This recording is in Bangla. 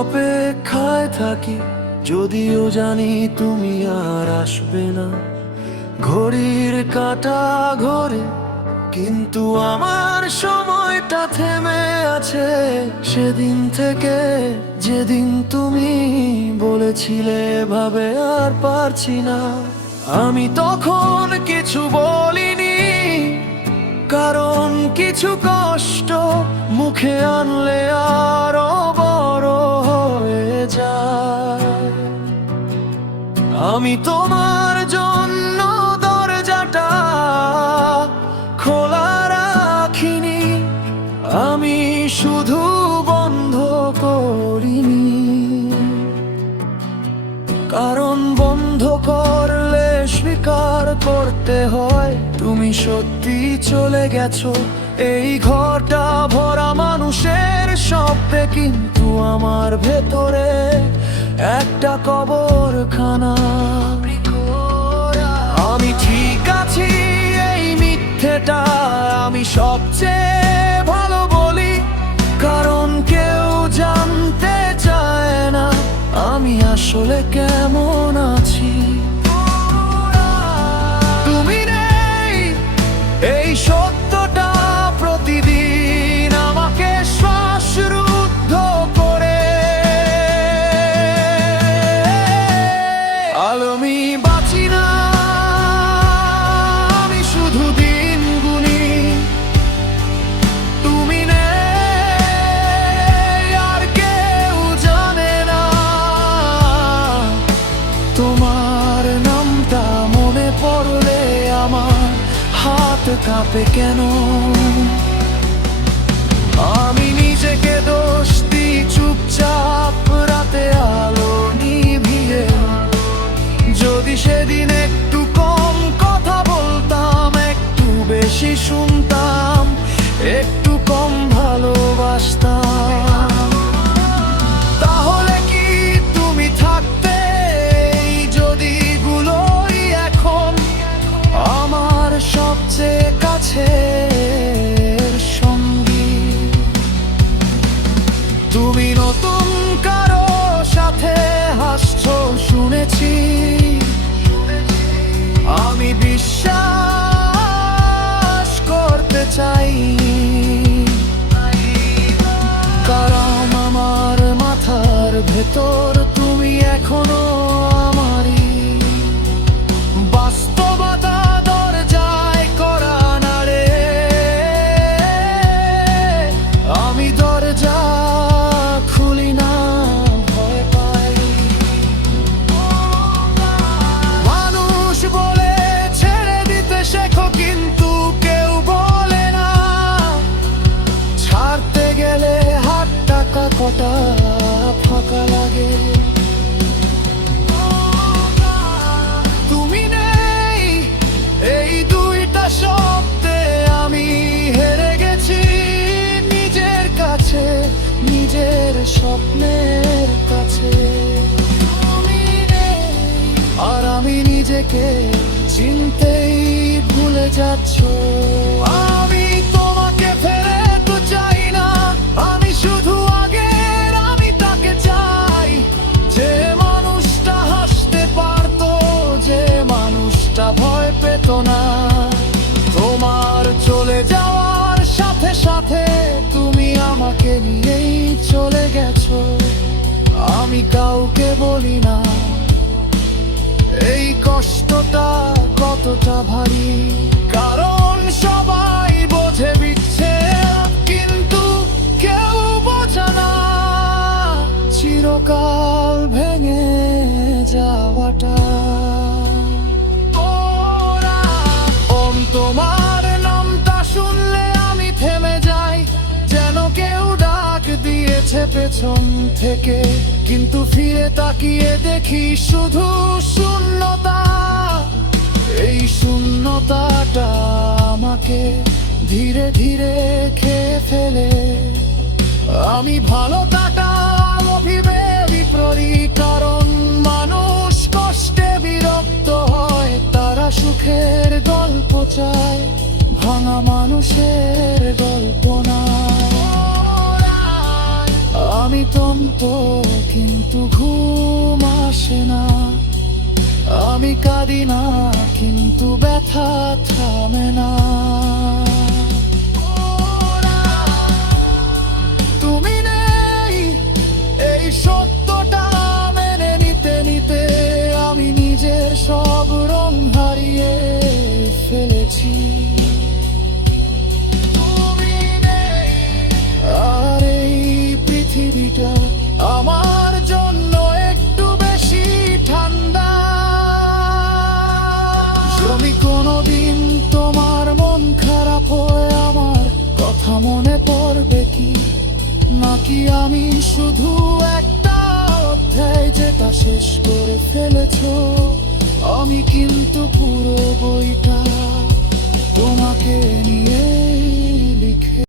অপেক্ষায় থাকি, যদিও জানি তুমি আর আসবে না। ঘড়ির কাটা ঘরে, কিন্তু আমার সময়টা থেমে আছে। সেদিন থেকে যেদিন তুমি বলেছিলে ভাবে আর পারছি না। আমি তখন কিছু বলিনি কারণ কিছু কষ্ট মুখে আনলে আরও বড় হয়ে যায়। আমি তোমার জন্য দরজাটা খোলা রাখিনি, আমি শুধু বন্ধ করিনি। কারণ বন্ধ করলে স্বীকার করতে হয়, তুমি সত্যি চলে গেছো? এই ঘরটা ভরা মানুষের শব্দে কিন্তু আমার ভেতরে একটা কবরখানা। আমি ঠিক আছি এই মিথ্যেটা, আমি সবচেয়ে হাত কাঁপে কেন? আমি নিজেকে দোষ দিই চুপচাপ, রাতে আলো নিভিয়ে। যদি সেদিন একটু কম কথা বলতাম, একটু বেশি শুনতাম, একটু কম ভালোবাসতাম করতে চাই কটা ফাঁকা লাগে। তুমি নেই, এই দুইটা শব্দে আমি হেরে গেছি নিজের কাছে, নিজের স্বপ্নের কাছে। আর আমি নিজেকে চিনতেই ভুলে যাচ্ছ। আমি আমাকে নিয়েই চলে গেছ। আমি কাউকে বলি না। এই কষ্টটা কতটা ভারী। কারণ সবাই পেছন থেকে, কিন্তু ফিরে তাকিয়ে দেখি শুধু শূন্যতা। এই শূন্যতাটা আমাকে ধীরে ধীরে খেয়ে ফেলে। আমি ভালো কাটার অভিবে বিপরীত কারণ মানুষ কষ্টে বিরক্ত হয়, তারা সুখের গল্প চায়, ভাঙা মানুষের গল্প না। আমি তন্ত কিন্তু ঘুম আসে না। আমি কাঁদি না কিন্তু ব্যথা থামে না। কি আমি শুধু একটা অধ্যায় যেটা শেষ করে ফেলেছ? আমি কিন্তু পুরো বইটা তোমাকে নিয়ে লিখে